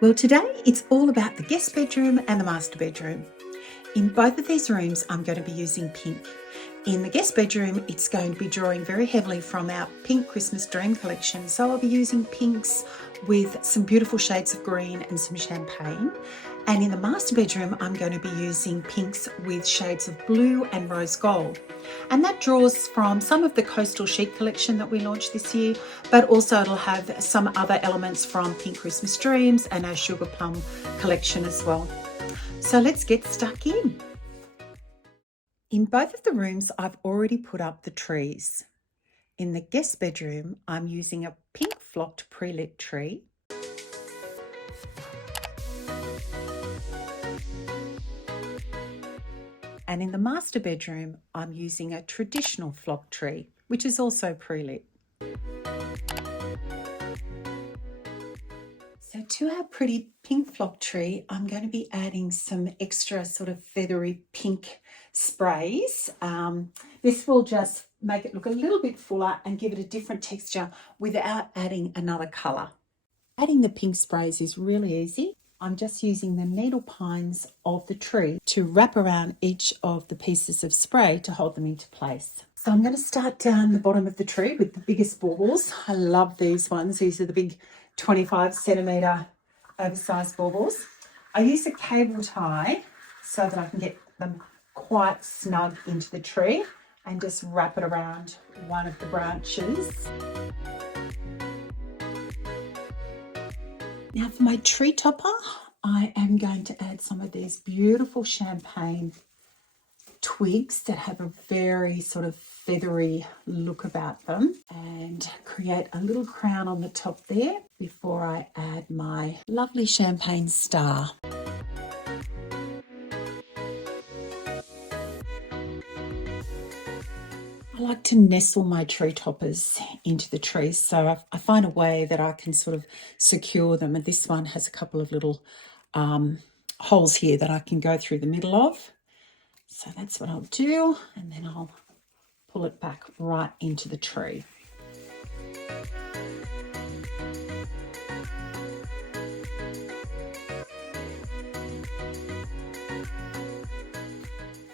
Well, today it's all about the guest bedroom and the master bedroom. In both of these rooms, I'm going to be using pink. In the guest bedroom, it's going to be drawing very heavily from our Pink Christmas Dream collection. So I'll be using pinks with some beautiful shades of green and some champagne. And in the master bedroom, I'm going to be using pinks with shades of blue and rose gold. And that draws from some of the Coastal Chic collection that we launched this year, but also it'll have some other elements from Pink Christmas Dreams and our Sugar Plum collection as well. So let's get stuck in. In both of the rooms, I've already put up the trees. In the guest bedroom, I'm using a pink flocked pre-lit tree. And in the master bedroom, I'm using a traditional flocked tree, which is also pre-lit. So to our pretty pink flock tree, I'm going to be adding some extra sort of feathery pink sprays. This will just make it look a little bit fuller and give it a different texture without adding another colour. Adding the pink sprays is really easy. I'm just using the needle pines of the tree to wrap around each of the pieces of spray to hold them into place. So I'm going to start down the bottom of the tree with the biggest baubles. I love these ones. These are the big 25 centimetre oversized baubles. I use a cable tie so that I can get them quite snug into the tree and just wrap it around one of the branches. Now for my tree topper, I am going to add some of these beautiful champagne twigs that have a very sort of feathery look about them and create a little crown on the top there before I add my lovely champagne star. I like to nestle my tree toppers into the trees, so I find a way that I can sort of secure them, and this one has a couple of little holes here that I can go through the middle of. So that's what I'll do, and then I'll pull it back right into the tree.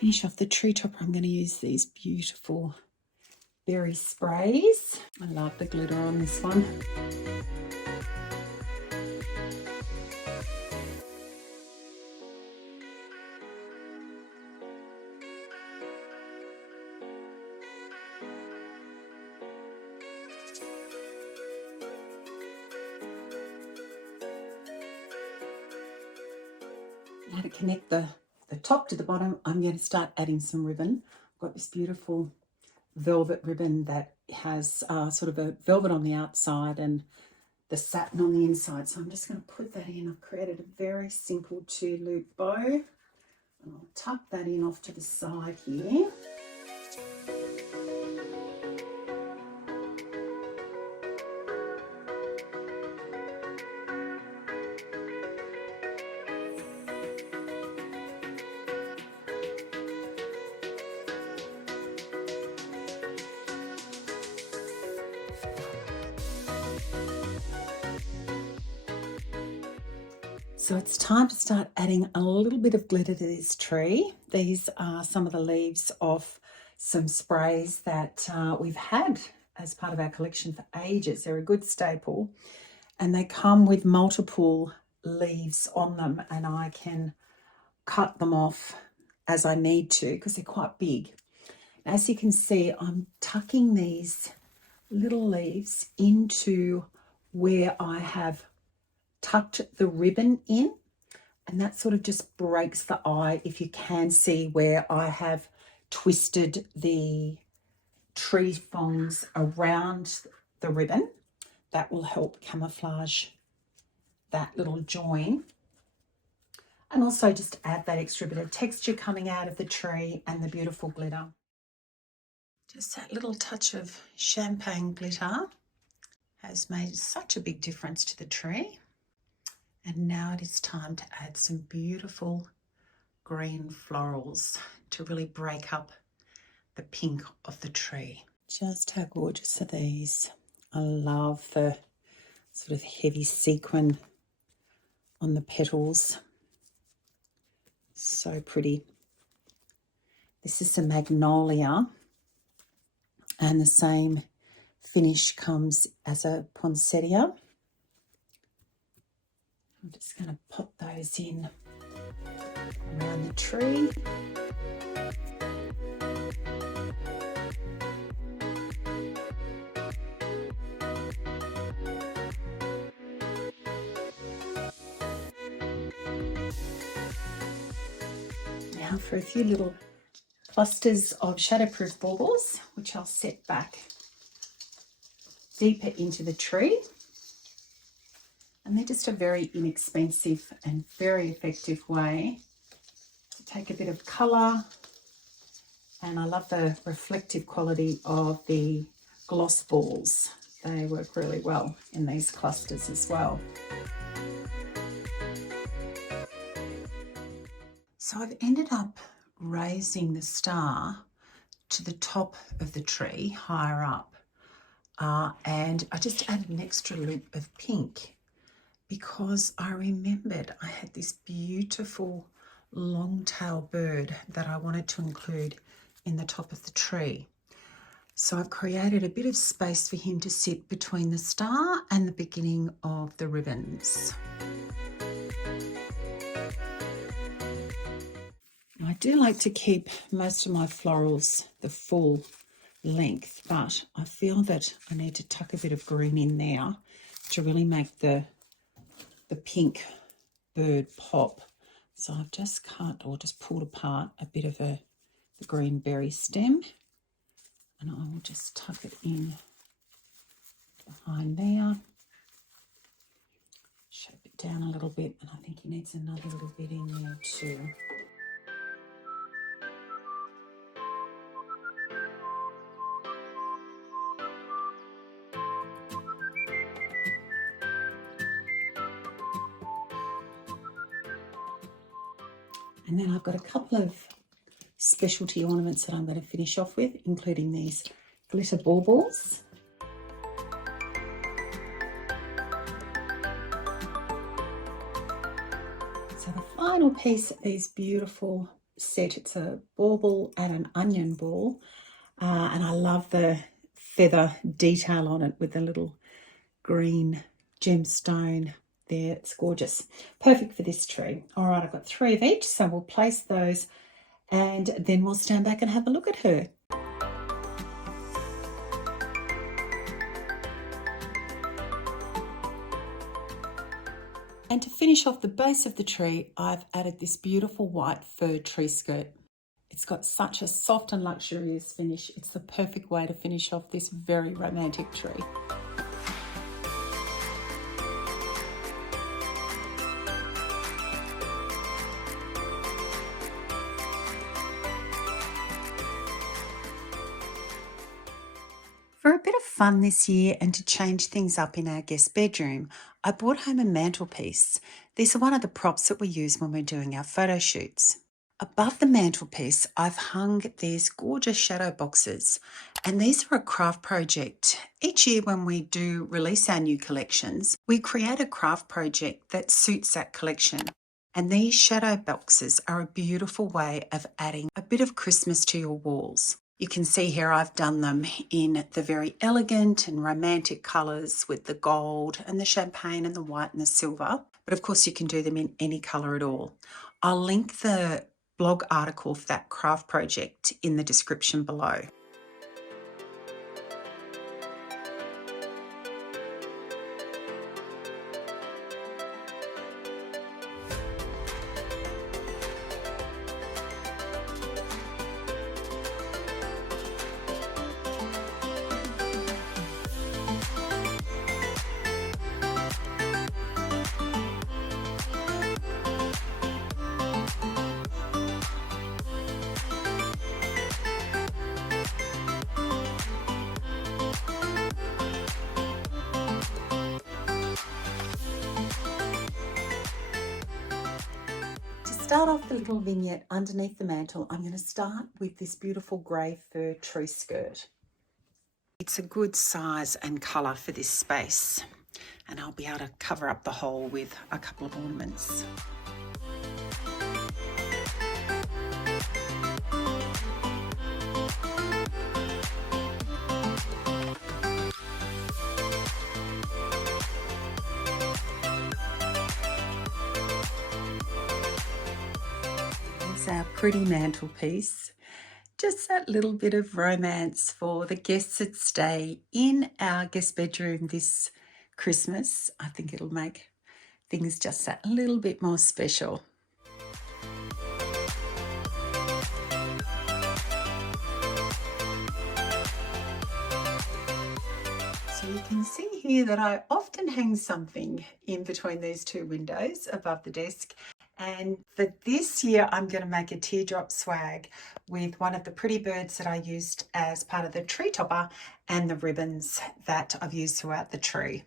Finish off the tree topper, I'm going to use these beautiful berry sprays. I love the glitter on this one. Now to connect the top to the bottom, I'm going to start adding some ribbon. I've got this beautiful velvet ribbon that has sort of a velvet on the outside and the satin on the inside. So I'm just going to put that in. I've created a very simple 2-loop bow, and I'll tuck that in off to the side here. So it's time to start adding a little bit of glitter to this tree. These are some of the leaves of some sprays that we've had as part of our collection for ages. They're a good staple, and they come with multiple leaves on them, and I can cut them off as I need to because they're quite big. As you can see, I'm tucking these little leaves into where I have tucked the ribbon in, and that sort of just breaks the eye if you can see where I have twisted the tree thongs around the ribbon. That will help camouflage that little join, and also just add that extra bit of texture coming out of the tree and the beautiful glitter. Just that little touch of champagne glitter has made such a big difference to the tree. And now it is time to add some beautiful green florals to really break up the pink of the tree. Just how gorgeous are these? I love the sort of heavy sequin on the petals. So pretty. This is a magnolia, and the same finish comes as a poinsettia. I'm just going to pop those in around the tree. Now for a few little clusters of shadowproof baubles, which I'll set back deeper into the tree. And they're just a very inexpensive and very effective way to take a bit of colour. And I love the reflective quality of the gloss balls. They work really well in these clusters as well. So I've ended up raising the star to the top of the tree, higher up. And I just added an extra loop of pink because I remembered I had this beautiful long-tailed bird that I wanted to include in the top of the tree. So I've created a bit of space for him to sit between the star and the beginning of the ribbons. I do like to keep most of my florals the full length, but I feel that I need to tuck a bit of green in there to really make the pink bird pop. So I've just cut or just pulled apart a bit of the green berry stem, and I will just tuck it in behind there. Shape it down a little bit, and I think he needs another little bit in there too. And then I've got a couple of specialty ornaments that I'm going to finish off with, including these glitter baubles. So the final piece of these beautiful set, it's a bauble and an onion ball. And I love the feather detail on it with the little green gemstone there. It's gorgeous. Perfect for this tree. All right, I've got 3 of each, so we'll place those and then we'll stand back and have a look at her. And to finish off the base of the tree, I've added this beautiful white fur tree skirt. It's got such a soft and luxurious finish. It's the perfect way to finish off this very romantic tree. For a bit of fun this year and to change things up in our guest bedroom, I brought home a mantelpiece. These are one of the props that we use when we're doing our photo shoots. Above the mantelpiece, I've hung these gorgeous shadow boxes, and these are a craft project. Each year when we do release our new collections, we create a craft project that suits that collection. And these shadow boxes are a beautiful way of adding a bit of Christmas to your walls. You can see here I've done them in the very elegant and romantic colours with the gold and the champagne and the white and the silver. But of course you can do them in any colour at all. I'll link the blog article for that craft project in the description below. Start off the little vignette underneath the mantle, I'm going to start with this beautiful grey fur tree skirt. It's a good size and colour for this space. and I'll be able to cover up the hole with a couple of ornaments. There's our pretty mantelpiece. Just that little bit of romance for the guests that stay in our guest bedroom this Christmas. I think it'll make things just that little bit more special. So you can see here that I often hang something in between these two windows above the desk. And for this year, I'm going to make a teardrop swag with one of the pretty birds that I used as part of the tree topper and the ribbons that I've used throughout the tree.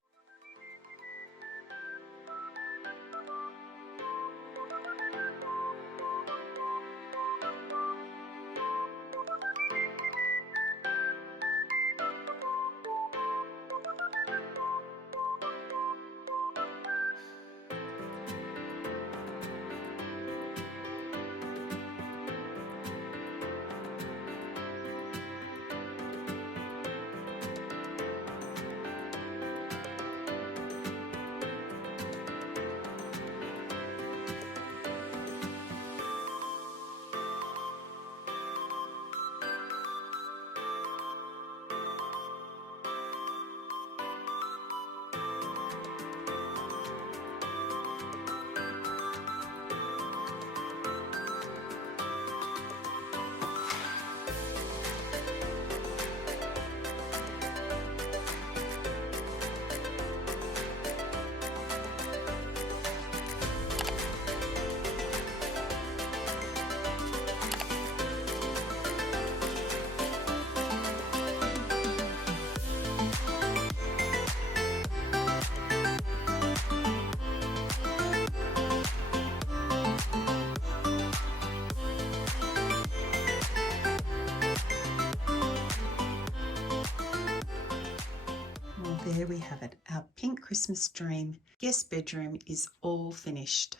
There we have it. Our pink Christmas dream guest bedroom is all finished.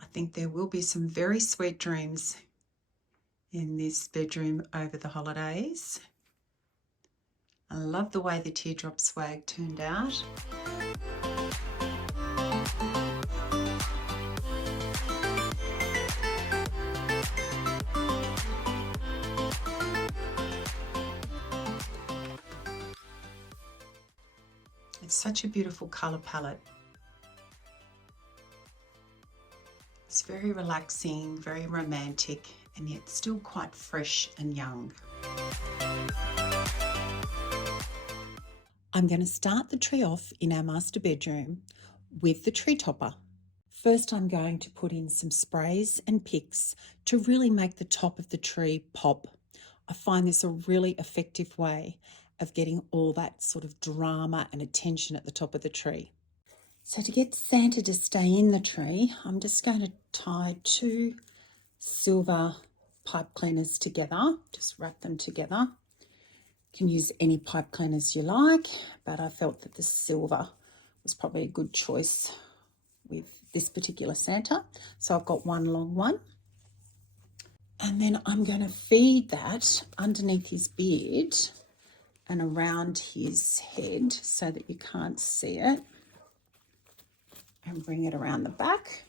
I think there will be some very sweet dreams in this bedroom over the holidays. I love the way the teardrop swag turned out. It's such a beautiful colour palette. It's very relaxing, very romantic, and yet still quite fresh and young. I'm going to start the tree off in our master bedroom with the tree topper. First, I'm going to put in some sprays and picks to really make the top of the tree pop. I find this a really effective way of getting all that sort of drama and attention at the top of the tree. So to get Santa to stay in the tree, I'm just going to tie 2 silver pipe cleaners together, just wrap them together. You can use any pipe cleaners you like, but I felt that the silver was probably a good choice with this particular Santa. So I've got one long one. And then I'm going to feed that underneath his beard and around his head so that you can't see it, and bring it around the back,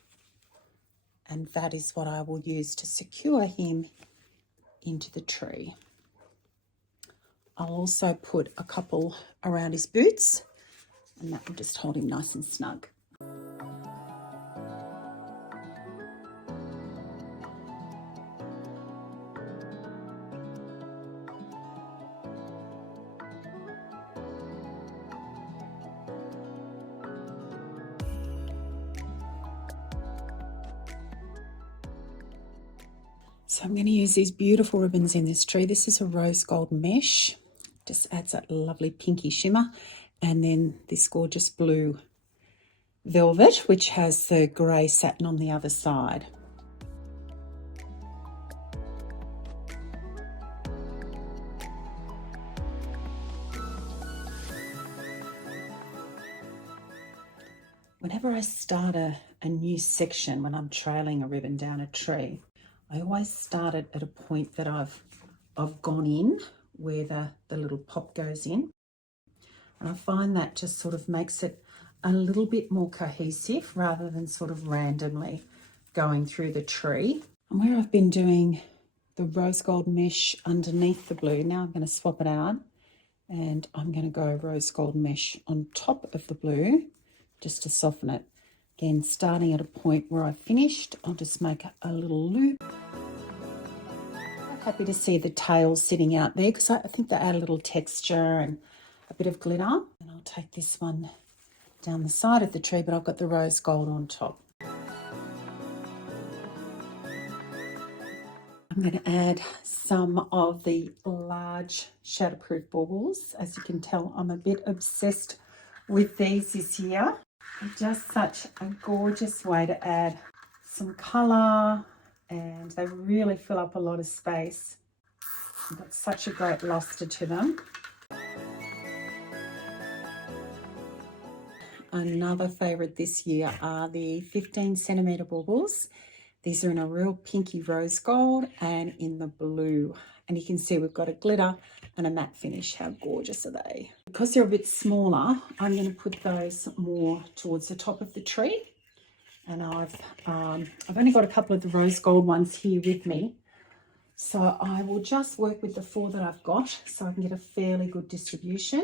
and that is what I will use to secure him into the tree. I'll also put a couple around his boots, and that will just hold him nice and snug. So I'm going to use these beautiful ribbons in this tree. This is a rose gold mesh, just adds that lovely pinky shimmer. And then this gorgeous blue velvet, which has the grey satin on the other side. Whenever I start a new section, when I'm trailing a ribbon down a tree, I always start it at a point that I've gone in where the little pop goes in. And I find that just sort of makes it a little bit more cohesive rather than sort of randomly going through the tree. And where I've been doing the rose gold mesh underneath the blue, now I'm going to swap it out and I'm going to go rose gold mesh on top of the blue just to soften it. Again, starting at a point where I've finished, I'll just make a little loop. I'm happy to see the tails sitting out there because I think they add a little texture and a bit of glitter. And I'll take this one down the side of the tree, but I've got the rose gold on top. I'm going to add some of the large shatterproof baubles. As you can tell, I'm a bit obsessed with these this year. They're just such a gorgeous way to add some colour, and they really fill up a lot of space. They've got such a great lustre to them. Another favourite this year are the 15cm baubles. These are in a real pinky rose gold and in the blue. And you can see we've got a glitter and a matte finish. How gorgeous are they? Because they're a bit smaller, I'm going to put those more towards the top of the tree. And I've only got a couple of the rose gold ones here with me. So I will just work with the 4 that I've got so I can get a fairly good distribution.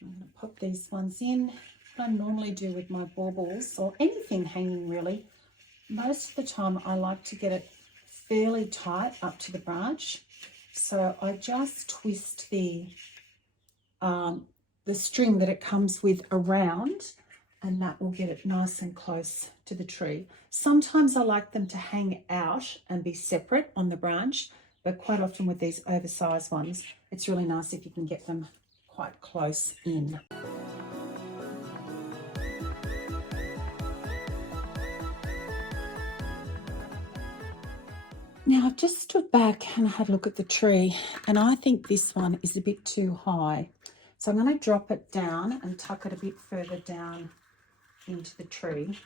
I'm going to pop these ones in. What I normally do with my baubles or anything hanging really, most of the time I like to get it fairly tight up to the branch. So I just twist the string that it comes with around, and that will get it nice and close to the tree. Sometimes I like them to hang out and be separate on the branch, but quite often with these oversized ones, it's really nice if you can get them quite close in. Now I've just stood back and had a look at the tree, and I think this one is a bit too high. So I'm going to drop it down and tuck it a bit further down into the tree.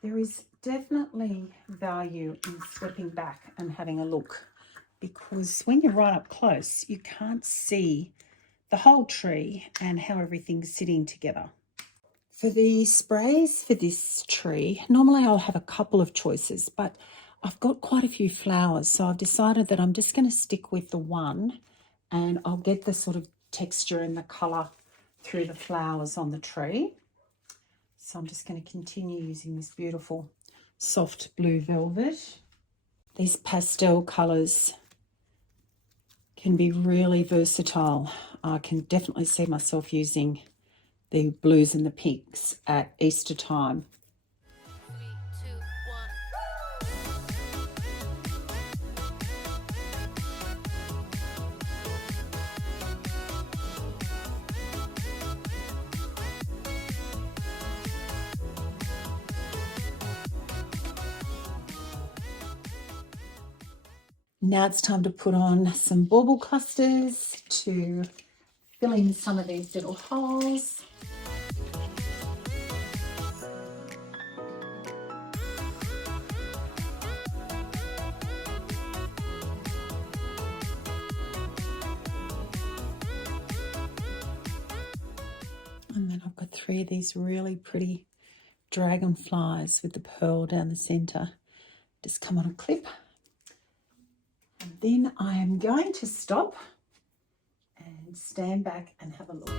There is definitely value in stepping back and having a look, because when you're right up close, you can't see the whole tree and how everything's sitting together. For the sprays for this tree, normally I'll have a couple of choices, but I've got quite a few flowers, so I've decided that I'm just going to stick with the one, and I'll get the sort of texture and the colour through the flowers on the tree. So I'm just going to continue using this beautiful soft blue velvet. These pastel colours can be really versatile. I can definitely see myself using the blues and the pinks at Easter time. Now it's time to put on some bauble clusters to fill in some of these little holes. And then I've got 3 of these really pretty dragonflies with the pearl down the centre. Just come on a clip. And then I am going to stop and stand back and have a look.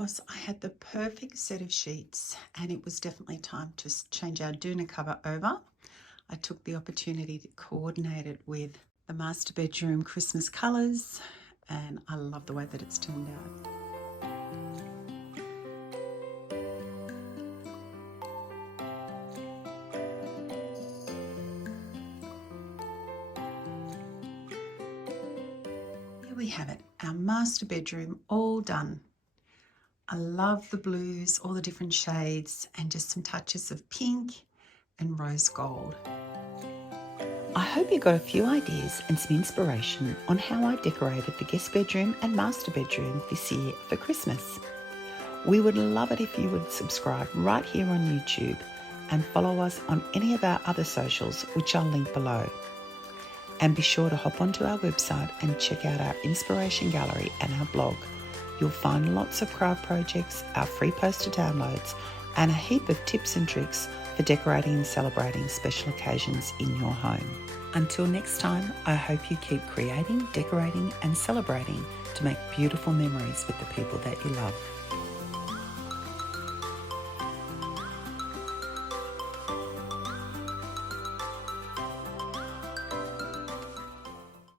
because I had the perfect set of sheets and it was definitely time to change our doona cover over, I took the opportunity to coordinate it with the master bedroom Christmas colours, and I love the way that it's turned out. Here we have it, our master bedroom all done. I love the blues, all the different shades, and just some touches of pink and rose gold. I hope you got a few ideas and some inspiration on how I decorated the guest bedroom and master bedroom this year for Christmas. We would love it if you would subscribe right here on YouTube and follow us on any of our other socials, which I'll link below. And be sure to hop onto our website and check out our inspiration gallery and our blog. You'll find lots of craft projects, our free poster downloads, and a heap of tips and tricks for decorating and celebrating special occasions in your home. Until next time, I hope you keep creating, decorating, and celebrating to make beautiful memories with the people that you love.